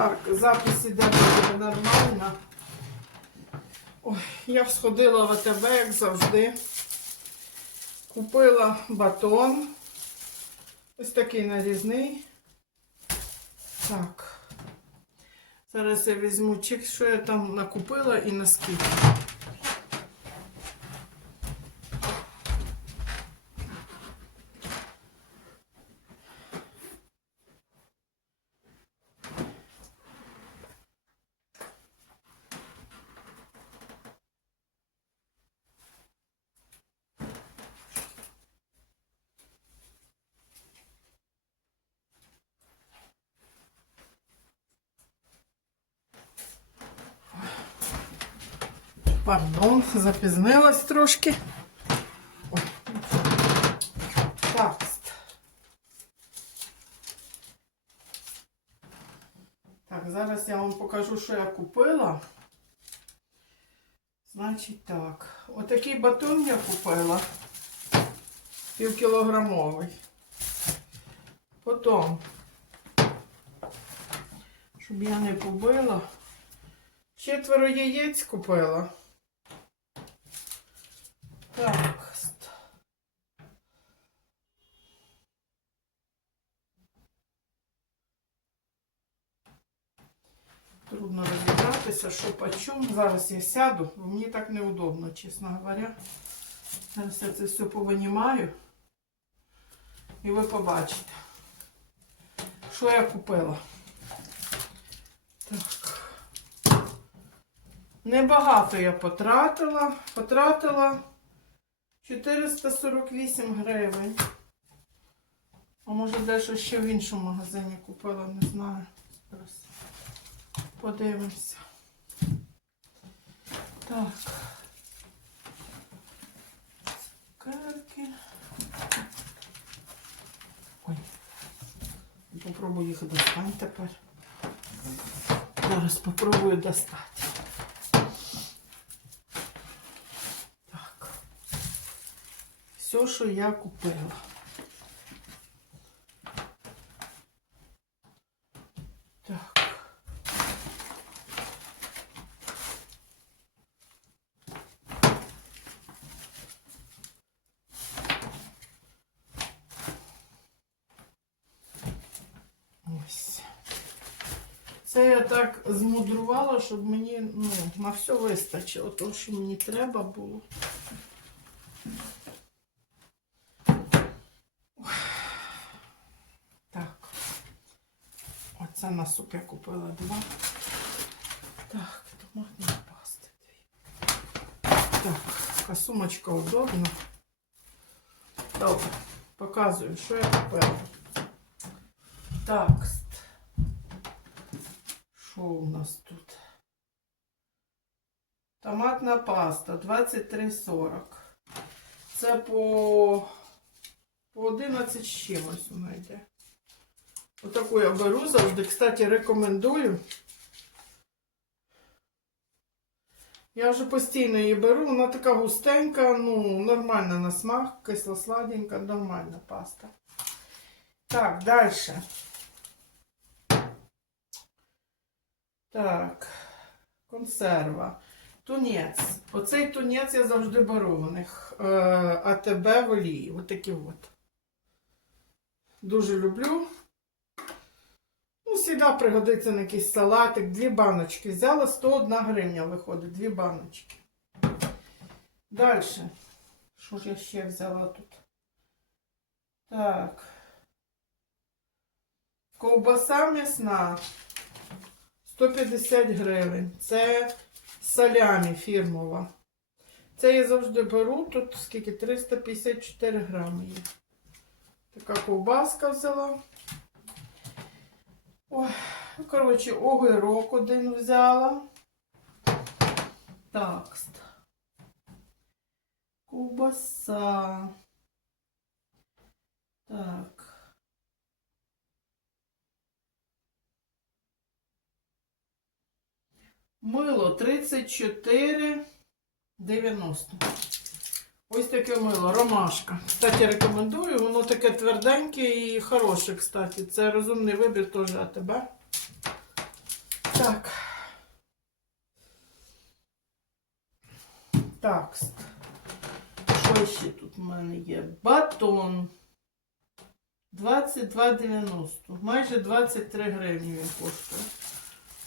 Так, запис іде буде нормально. Ой, я сходила в АТБ, як завжди. Купила батон. Ось такий нарізний. Так. Зараз я візьму чек, що я там накупила і наскільки. Запізнилась трошки. Ой. Так. Так, зараз я вам покажу, що я купила. Значить так, отакий батон я купила. Півкілограмовий. Потім, щоб я не побила. Четверо яєць купила. Розібратися, що по. Зараз я сяду, мені так неудобно, чесно говоря. Зараз я це все повинімаю. І ви побачите, що я купила. Так. Небагато я потратила. Потратила 448 гривень. А може дещо ще в іншому магазині купила, не знаю. Зараз подивимося. Так. Цукерки. Ой. Попробую їх достати тепер. Зараз попробую достати. Так. Все, що я купила. Так. Ось. Це я так змудрувала, щоб мені ну, на все вистачило, то, що мені треба було. Так. Оце на суп я купила два. Так, томатні пасти. Так, така сумочка удобна. Добре, показую, що я купила. Так. Що у нас тут? Томатна паста 23,40. Це по, по 11 з чимось вона йде. Отаку я беру завжди. Кстати, рекомендую. Я вже постійно її беру. Вона така густенька, ну, нормальна на смак, кисло-сладенька, нормальна паста. Так, далі. Так, консерва. Тунець. Оцей тунець я завжди беру у них. Е, АТБ в олії. Ось такі от. Дуже люблю. Ну, завжди пригодиться на якийсь салатик. Дві баночки. Взяла 101 гривня виходить. Дві баночки. Далі. Що ж я ще взяла тут? Так. Ковбаса м'ясна. 150 гривень. Це салямі фірмова. Це я завжди беру. Тут скільки? 354 грами є. Така ковбаска взяла. Ой, ну, коротше, огірок один взяла. Так. Ковбаса. Так. Мило 34,90. Ось таке мило, ромашка. Кстати, рекомендую. Воно таке тверденьке і хороше, кстати. Це розумний вибір теж АТБ. Так. Так. Що ще тут в мене є? Батон. 22,90. Майже 23 гривні він коштує.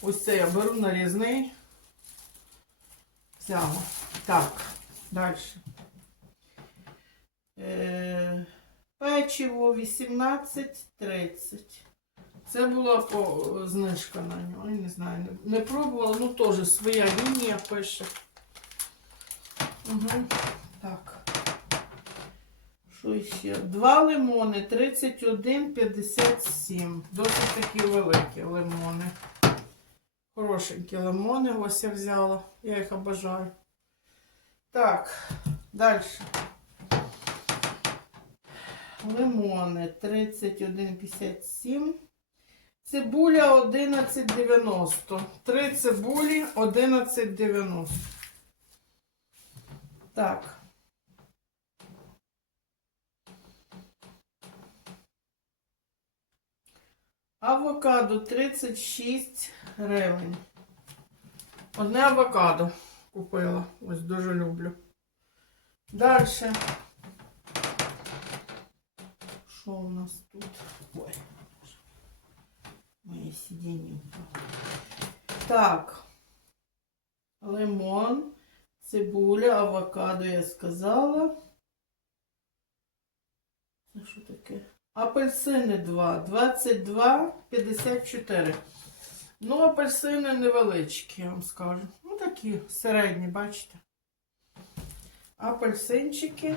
Ось це я беру нарізний. Взяла. Так, далі. Е, печиво 18,30. Це була знижка на нього. Я не знаю, не, не пробувала, ну теж своя лінія пише. Угу. Так. Що ще? Два лимони 31,57. Досить такі великі лимони. Хорошенькі лимони. Ось я взяла. Я їх обожаю. Так, далі. Лимони 31,57. Цибуля 11,90. Три цибулі 11,90. Так. Авокадо 36 гривень. Одне авокадо купила. Ось дуже люблю. Далі. Що у нас тут? Ой. Моє сидіння. Так. Лимон, цибуля, авокадо я сказала. Це що таке? Апельсини 2, 22, 54. Ну, апельсини невеличкі, я вам скажу. Ну, такі середні, бачите. Апельсинчики,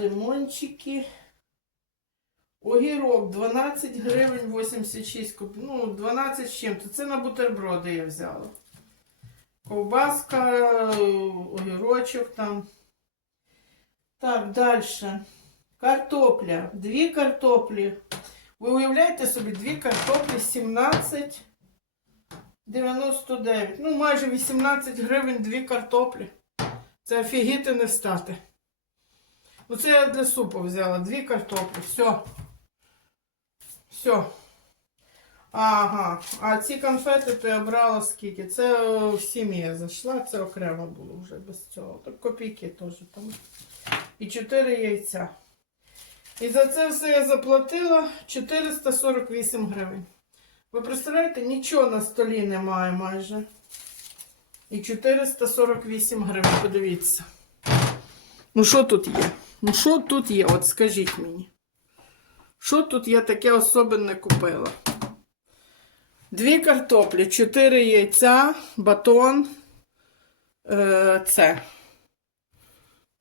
лимончики. Огірок 12 гривень 86 куп. Ну, 12 з чим-то. Це на бутерброди я взяла. Ковбаска, огірочок там. Так, далі. Картопля. Дві картоплі. Ви уявляєте собі, дві картоплі 17,99. Ну, майже 18 гривень дві картоплі. Це офігіти не встати. Ну, це я для супу взяла. Дві картоплі. Все. Все. Ага. А ці конфети то я брала скільки? Це е, в сім'ї зайшла, це окремо було вже без цього. Так копійки теж там. І 4 яйця. І за це все я заплатила 448 гривень. Ви представляєте, нічого на столі немає майже. І 448 гривень, подивіться. Ну, що тут є? Ну, що тут є? От скажіть мені. Що тут я таке особенне купила? Дві картоплі, чотири яйця, батон. Е, це.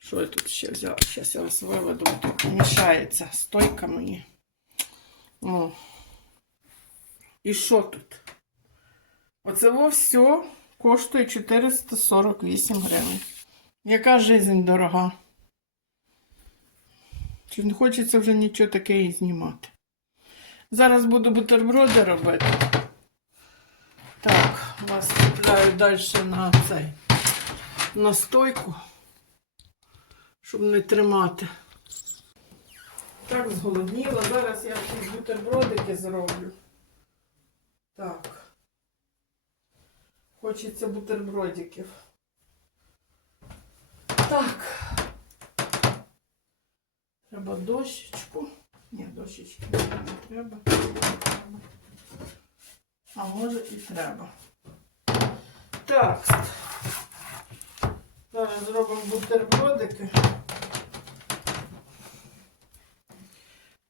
Що я тут ще взяла? Зараз я вас виведу. Тут мішається стойка мені. О. І що тут? Оце все коштує 448 гривень. Яка жизнь дорога? Чи не хочеться вже нічого таке і знімати? Зараз буду бутерброди робити. Так, вас купляю далі на цей на стойку, щоб не тримати. Так, зголодніла. Зараз я ці бутербродики зроблю. Так. Хочеться бутербродиків. Так. Треба дощечку. Ні, дощечки не треба. А може і треба. Так. Зараз зробимо бутербродики.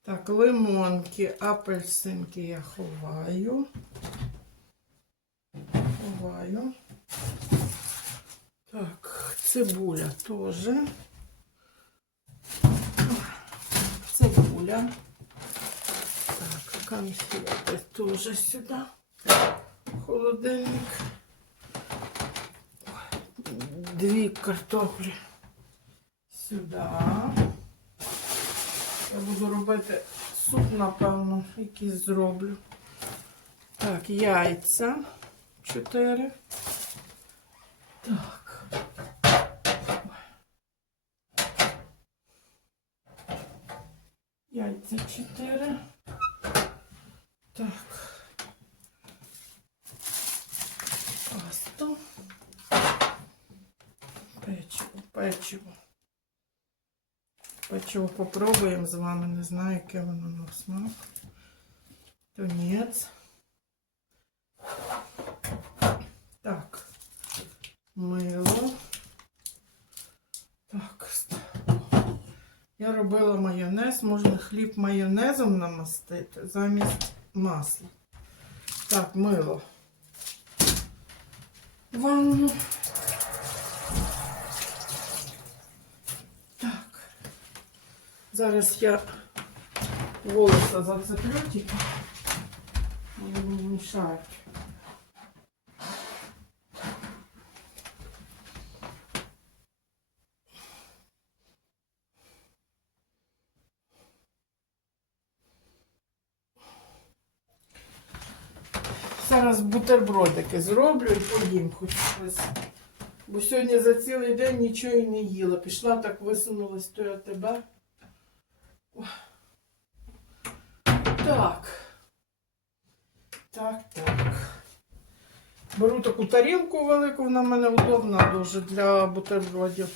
Так, лимонки, апельсинки я ховаю. Ховаю. Так, цибуля теж. Цибуля. Так, конфеты тоже сюда. Холодильник. Дві картоплі сюди. Я буду робити суп, напевно, якийсь зроблю. Так, яйця чотири. Так. Яйця чотири. Так. Пасту. Печиво, печиво попробуємо з вами, не знаю, яке воно на смак. Тунець. Так. Мило. Так. Я робила майонез, можна хліб майонезом намастити замість масла. Так, мило. Ванну. Зараз я волоса зацеплю тільки. Вони мені мішають. Зараз бутербродики зроблю і поїм хоч щось. Бо сьогодні за цілий день нічого і не їла. Пішла так висунулась то я тебе. Так. Так, так. Беру таку тарілку велику, вона в мене удобна дуже для бутербродів.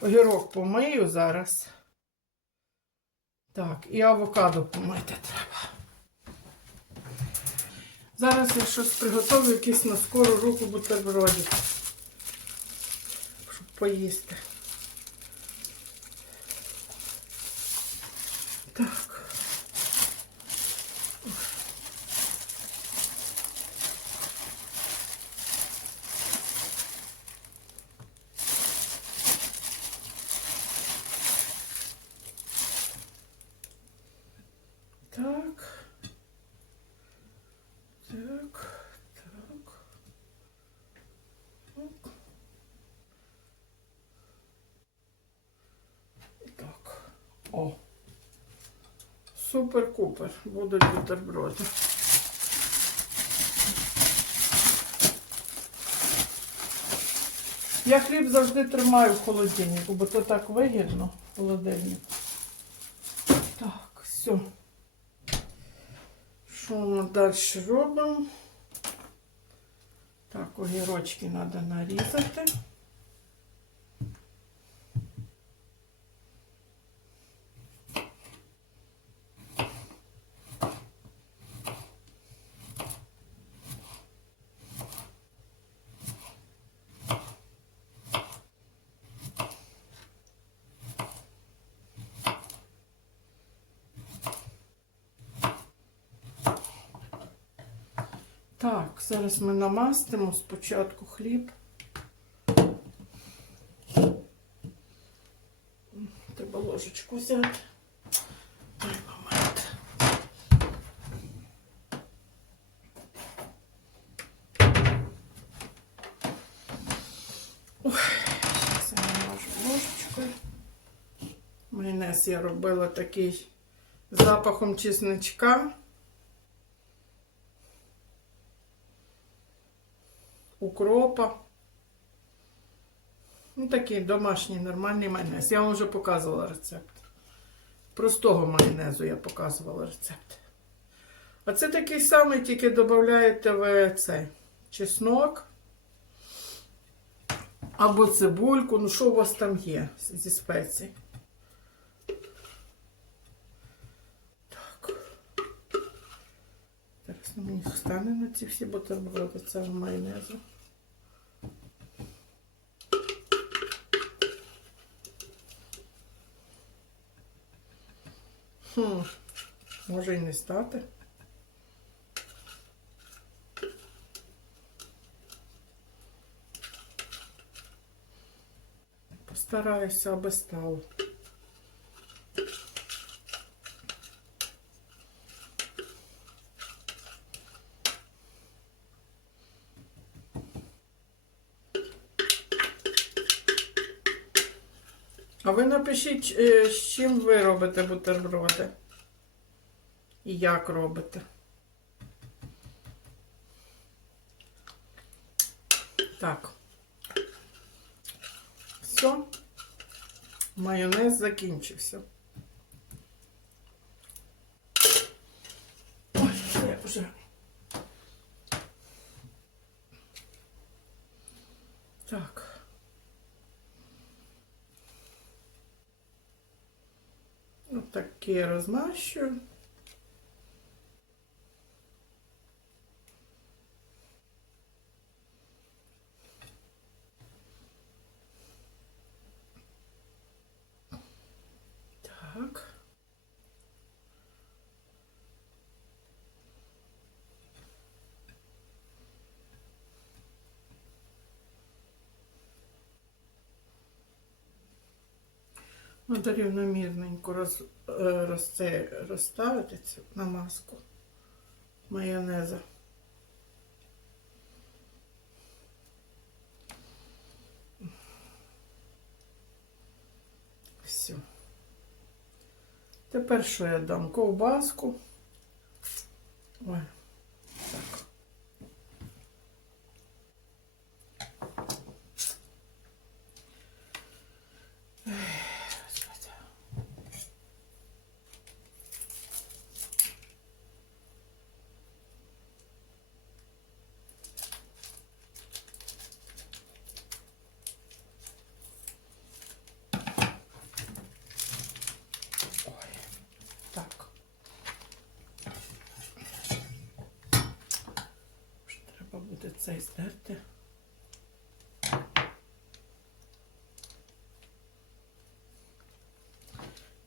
Огірок помию зараз. Так, і авокадо помити треба. Зараз я щось приготую, якісь на скору руку бутербродів. Щоб поїсти. Так. Так. Так, так. Так. Так. О. Супер-купер. Будуть бутерброди. Я хліб завжди тримаю в холодильнику, бо то так вигідно в холодильнику. Так, все. Що ми далі робимо? Так, огірочки треба нарізати. Так, зараз ми намастимо спочатку хліб. Треба ложечку взяти. Майонез я робила такий запахом чесничка. Укропа. Ну, такий домашній нормальний майонез. Я вам вже показувала рецепт. Простого майонезу я показувала рецепт. А це такий самий, тільки додаєте в цей чеснок. Або цибульку, ну що у вас там є зі спецій. Так. Зараз мені стане на ці всі бутерброди цього майонезу. Хм, може і не стати. Постараюся, аби стало. А ви напишіть, е, з чим ви робите бутерброди? І як робите. Так. Все. Майонез закінчився. Ой, я вже. Так. Таки розмащую. Так. Надо рівномірненько роз, е, роз, розставити цю намазку майонеза. Все. Тепер що я дам? Ковбаску. Ой, так. Ой, Господи. Ой, так. Ще Треба буде цей здерти.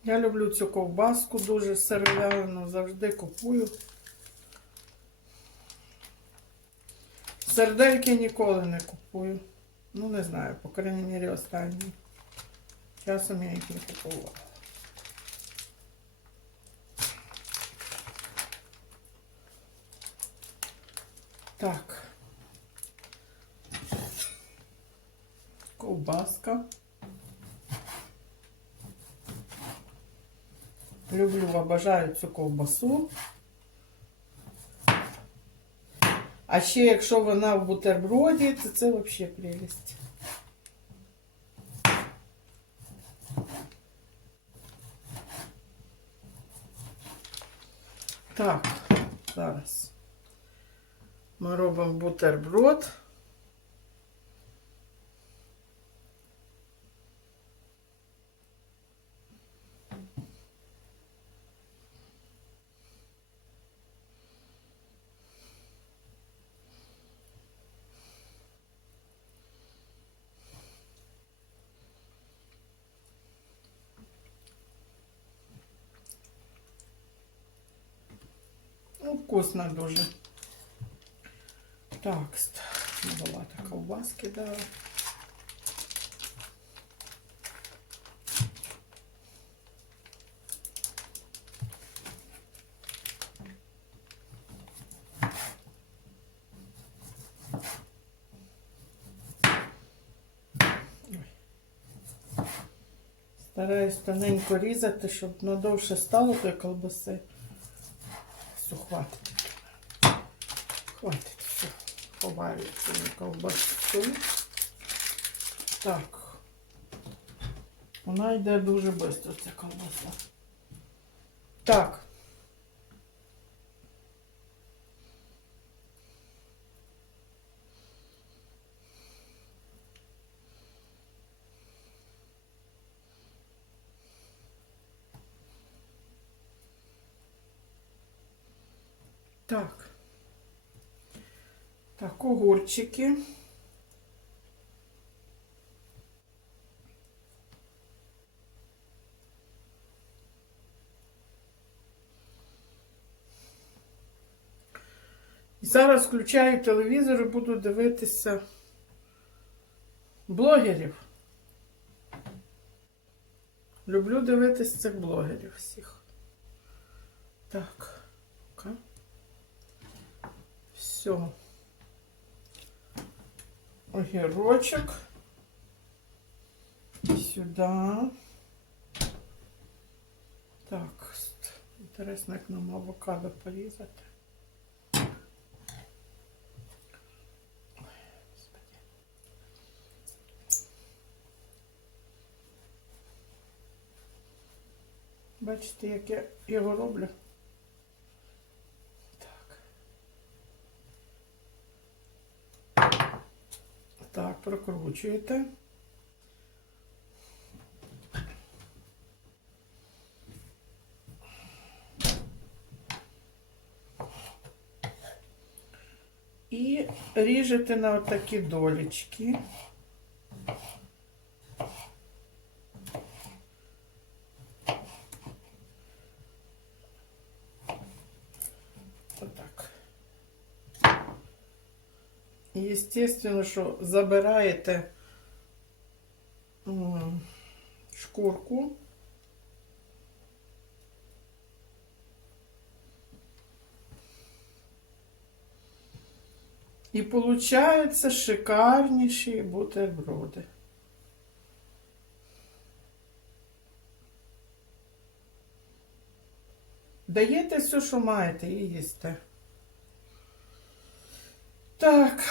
Я люблю цю ковбаску дуже сиров'яну, завжди купую. Сердельки ніколи не купую. Ну, не знаю, по крайній мірі останні. Часом я їх не купувала. Так. Ковбаска. Люблю, обожаю цю ковбасу. А ще якщо вона в бутерброді, то це взагалі прелість. Так, зараз ми робимо бутерброд. Ну, вкусно дуже. Так, ст- багато ковбаски дала. Стараюсь тоненько різати, щоб надовше стало тої колбаси. Все, хватить. Хватить, все. Ховаю цю ковбасу. Так. Вона йде дуже швидко, ця ковбаса. Так. Так. Так, огурчики. Зараз включаю телевізор і буду дивитися блогерів. Люблю дивитися цих блогерів всіх. Так. Ка. Все. Огірочок. Сюда. Так, інтересно, як нам авокадо порізати. Бачите, як я його роблю? прокручуєте. І ріжете на отакі долічки. І, естественно, що забираєте шкурку. І получаються шикарніші бутерброди. Даєте все, що маєте, і їсте. Так.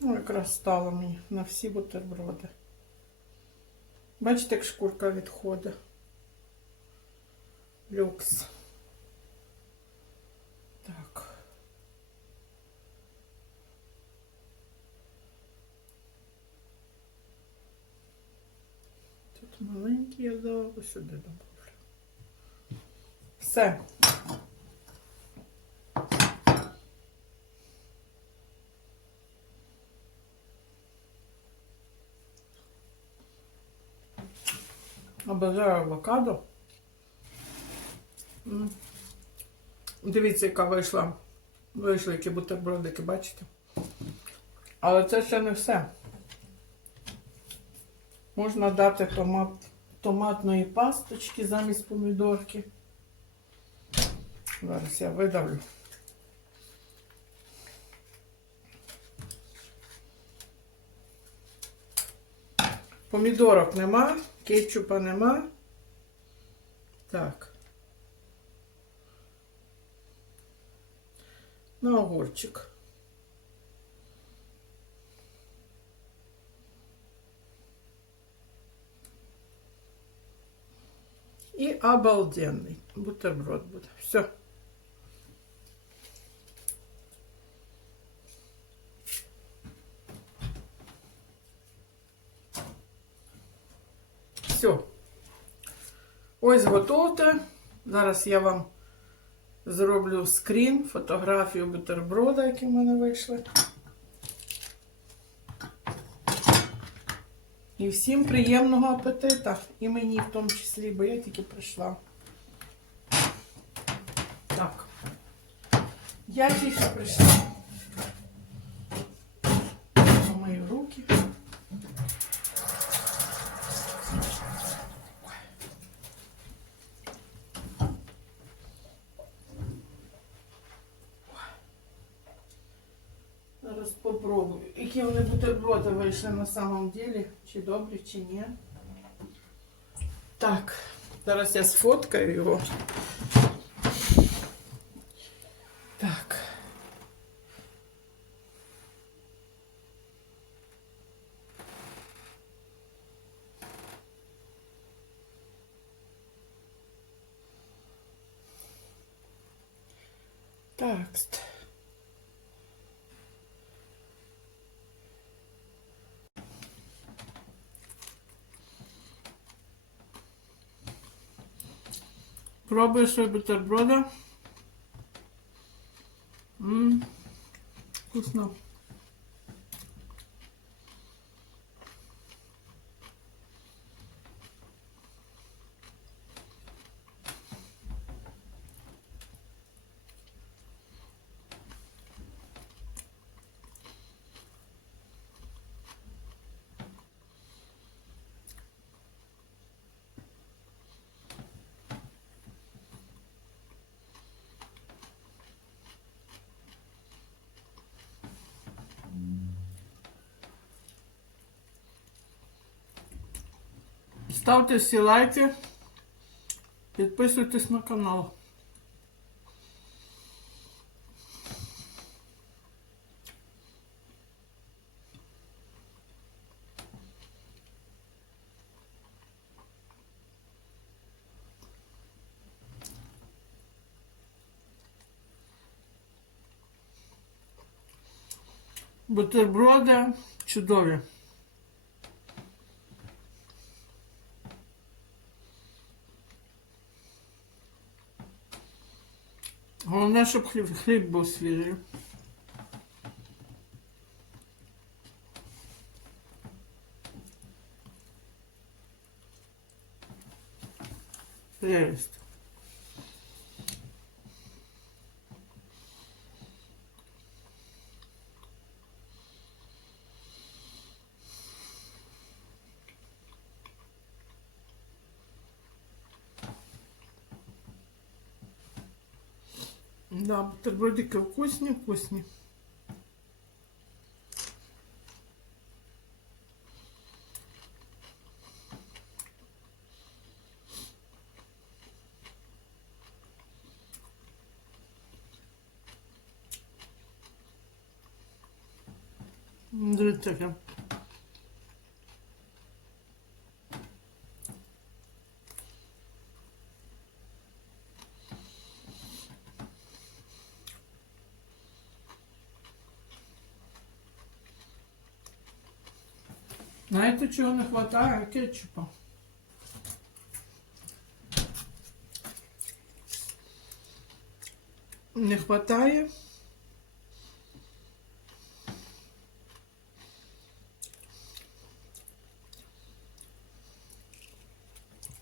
Ну, якраз стало мені на всі бутерброди. Бачите, як шкурка відходить. Люкс. Так. Тут маленький я дала, сюди добавлю. Все. Обожаю авокадо. Дивіться, яка вийшла. Вийшли які бутербродики, бачите? Але це ще не все. Можна дати томат, томатної пасточки замість помідорки. Зараз я видавлю. Помідорок нема, кетчупа нема. Так. На огурчик. І обалденний бутерброд буде. Все. Все. Ось готовте. Зараз я вам зроблю скрін, фотографію бутерброда, які в мене вийшли. І всім приємного апетита. І мені в тому числі, бо я тільки прийшла. Так. Я тільки прийшла. Зараз попробую. Які вони бутерброди вийшли на самом деле, чи добрі, чи ні. Так, зараз я сфоткаю його. Так. Так. Пробую свой бутерброда. Ммм, вкусно. Ставте всі лайки, підписуйтесь на канал. Бутерброди чудові. Головне, щоб хліб, хліб був свіжий. Прелесть. Да, бутербродики вкусні, вкусні. Дивіться, яке. Знаєте, чого не вистачає? Кетчупа. Не вистачає.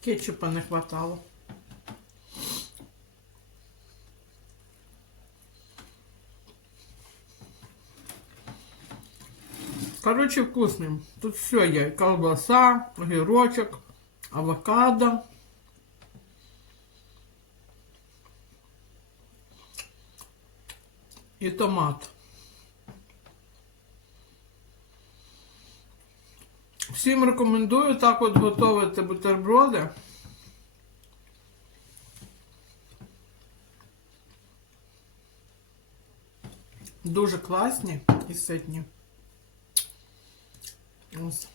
Кетчупа не хватало. Короче, вкусный. Тут все є. Колбаса, огірочок, авокадо. І томат. Всім рекомендую так от готувати бутерброди. Дуже класні і ситні. Ось.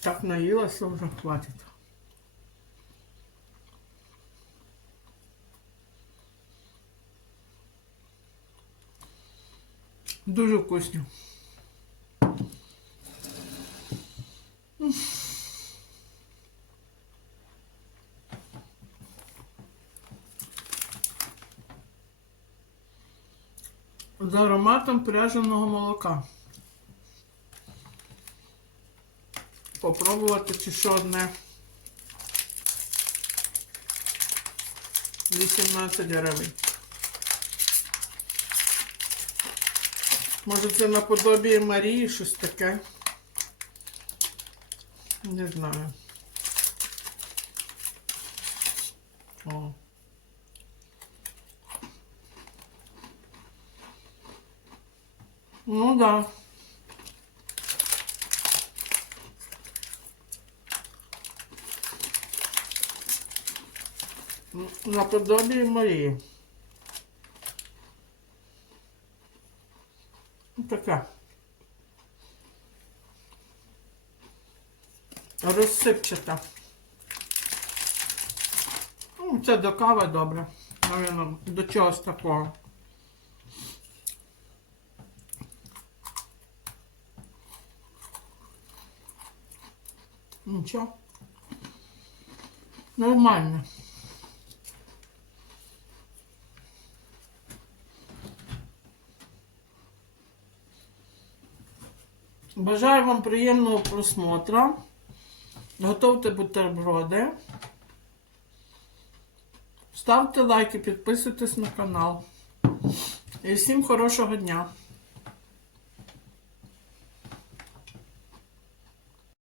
Так наїлася вже хватить. Дуже вкусно. Ароматом пряженого молока. Попробувати чи що одне. 18 гривень. Може це наподобіє Марії щось таке. Не знаю. О. Ну да. Ну, Наподобие Марії. Ну, Така. Розсипчата. Ну, це до кави добре. Навіть до чогось такого. Нічого. Нормально. Бажаю вам приємного просмотра. Готовте бутерброди. Ставте лайки, підписуйтесь на канал. І всім хорошого дня!